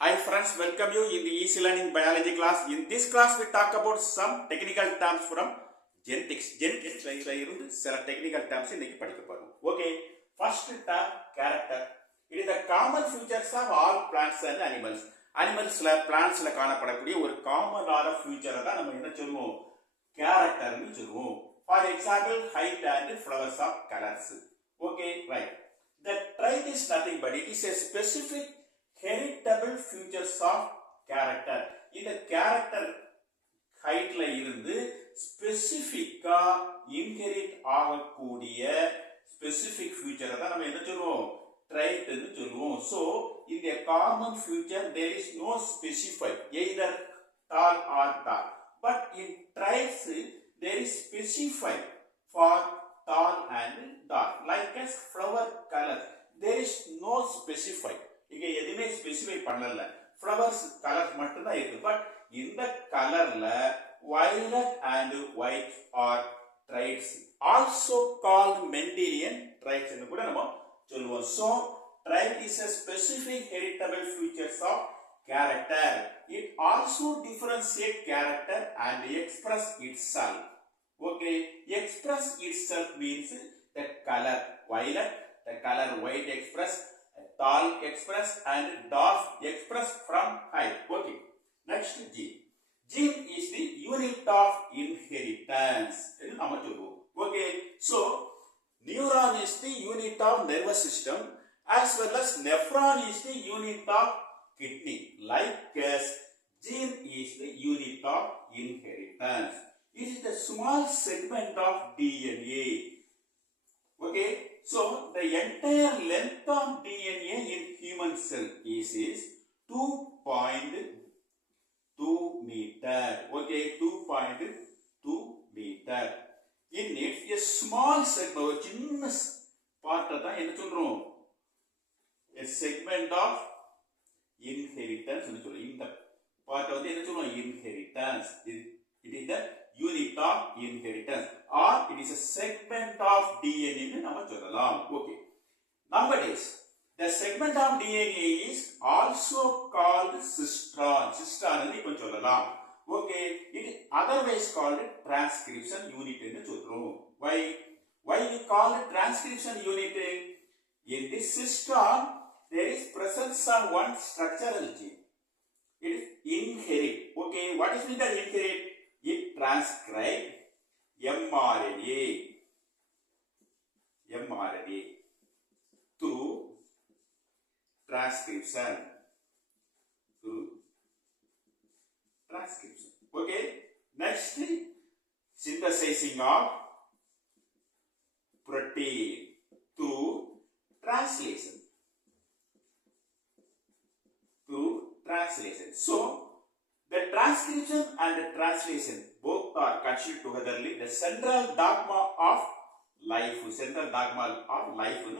Hi friends, welcome you in the Easy Learning Biology class. In this class, we talk about some technical terms from genetics. Genetics இருந்து சில technical terms இன்னைக்கு படிக்க போறோம். Okay, first term character. It is the common features of all plants and animals. Animalsல plantsல காணப்படக்கூடிய ஒரு காமனான feature தான் நம்ம என்ன சொல்லுவோம்? Character னு சொல்லுவோம். For example, height and flowers of colors. Okay, right. The trait is nothing but it is a specific heritable features of character. இந்த character heightல இருந்து ஸ்பெசிஃபிக்கா இன்ஹெரிட் ஆகக்கூடிய ஸ்பெசிபிக் feature தான் நம்ம என்ன சொல்லுவோம்? trait ன்னு சொல்லுவோம். So in the common feature there is no specified either tall or dark, but in traits there is specified for tall and dark. Like as flower color, there is no specified. இங்க எதுமே specify பண்ணல, flowers colour மட்டும் தான் இருக்கு. But இந்த கலர்ல violet and white are traits, also called Mendelian traits ன்னு கூட நம்ம சொல்லுவோம். So trait is a specific heritable features of character. It also differentiate character and express itself. Okay, express itself means the color violet, the color white express, tall express and dark express from height. Okay, next gene. Gene is the unit of inheritance. Okay, so neuron is the unit of nervous system as well as nephron is the unit of kidney. Like as gene is the unit of inheritance. It is the small segment of DNA. Okay, so the entire length of DNA in human cell is 2.2 meter. Okay, 2.2 meter. In it, a small segment, ஒரு சின்ன part தான் என்ன சொல்றோம்? A segment of inheritance ன்னு சொல்றோம். இந்த part வந்து என்ன சொல்றோம்? Inheritance. It is the unit of inheritance or it is a segment of DNA ன்னு நம்ம சொல்லலாம். Okay, nowadays the segment of DNA is also called cistron. Cistron ன்னு இப்ப சொல்லலாம். Okay, it is otherwise called transcription unit ன்னு சொல்றோம். Why we call it transcription unit? In this cistron there is presence of one structural gene. It is inherit. Okay, what is mean that inherit? It transcribe mRNA through transcription. Okay, next synthesizing of protein through translation. So the transcription and the translation both are considered togetherly the central dogma of life. ன்னு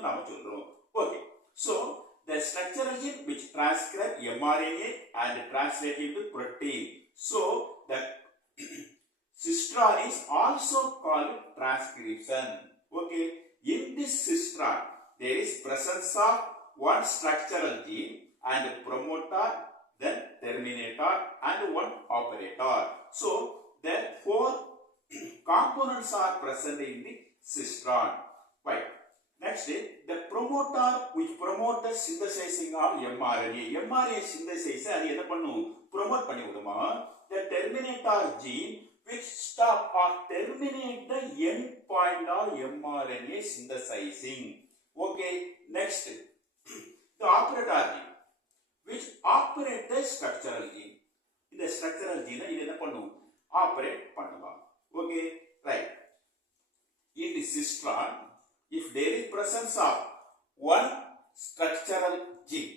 நாம சொல்றோம். Okay, so the structural gene which transcribe mRNA and translate into protein. So the cistron is also called transcription. Okay, in this cistron there is presence of one structural gene and promoter, then terminator and one operator. So the four components are present in the cistron. Right. Next, the promoter which promote the synthesizing of mRNA. mRNA synthesis அது என்ன பண்ணும்? promote பண்ணி விடுமா? The terminator gene which stop or terminate the end point of mRNA synthesizing. Okay, next, the operator gene which operate the structural gene. இந்த structural gene இது என்ன பண்ணும்? operate பண்ணலாம். Okay, right. In the cistron, if there is presence of one structural gene,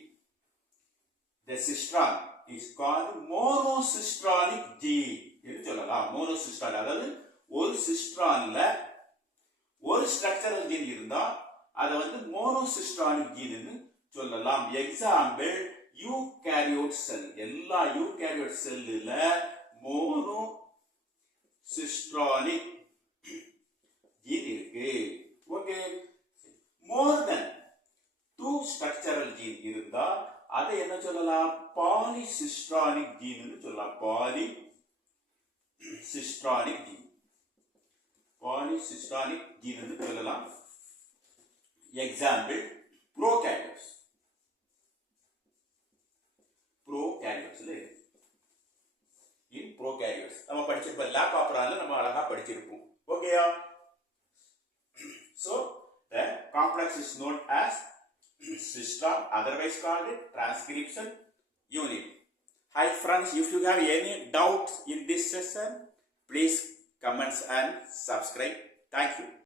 the cistron is called monocystronic gene. என்று சொல்லலாம். monocystronic அதாவது ஒரு சிஸ்ட்ரான்ல ஒரு structural gene இருந்தா அதை வந்து monocystronic gene ன்னு சொல்லலாம். எக்ஸாம்பிள் யூகாரியோட் செல். எல்லா யூகாரியோட் செல்லுல monocystronic gene இருக்கு. Okay, more than 2 structural gene இருந்தா அதை அதை என்ன சொல்லலாம்? பாலிசிஸ்ட்ரானிக் ஜீன் சொல்லலாம். பாலிசிஸ்ட்ரானிக் ஜீன் சொல்லலாம். Example prokaryotes. நம்ம படிச்சிருப்போம், லேப் ஆப்பரால நம்ம அழகா படிச்சிருப்போம். ஓகேயா? So the complex is known as cistron, otherwise called transcription unit. Hi friends, if you have any doubts in this session, please comments and subscribe. Thank you.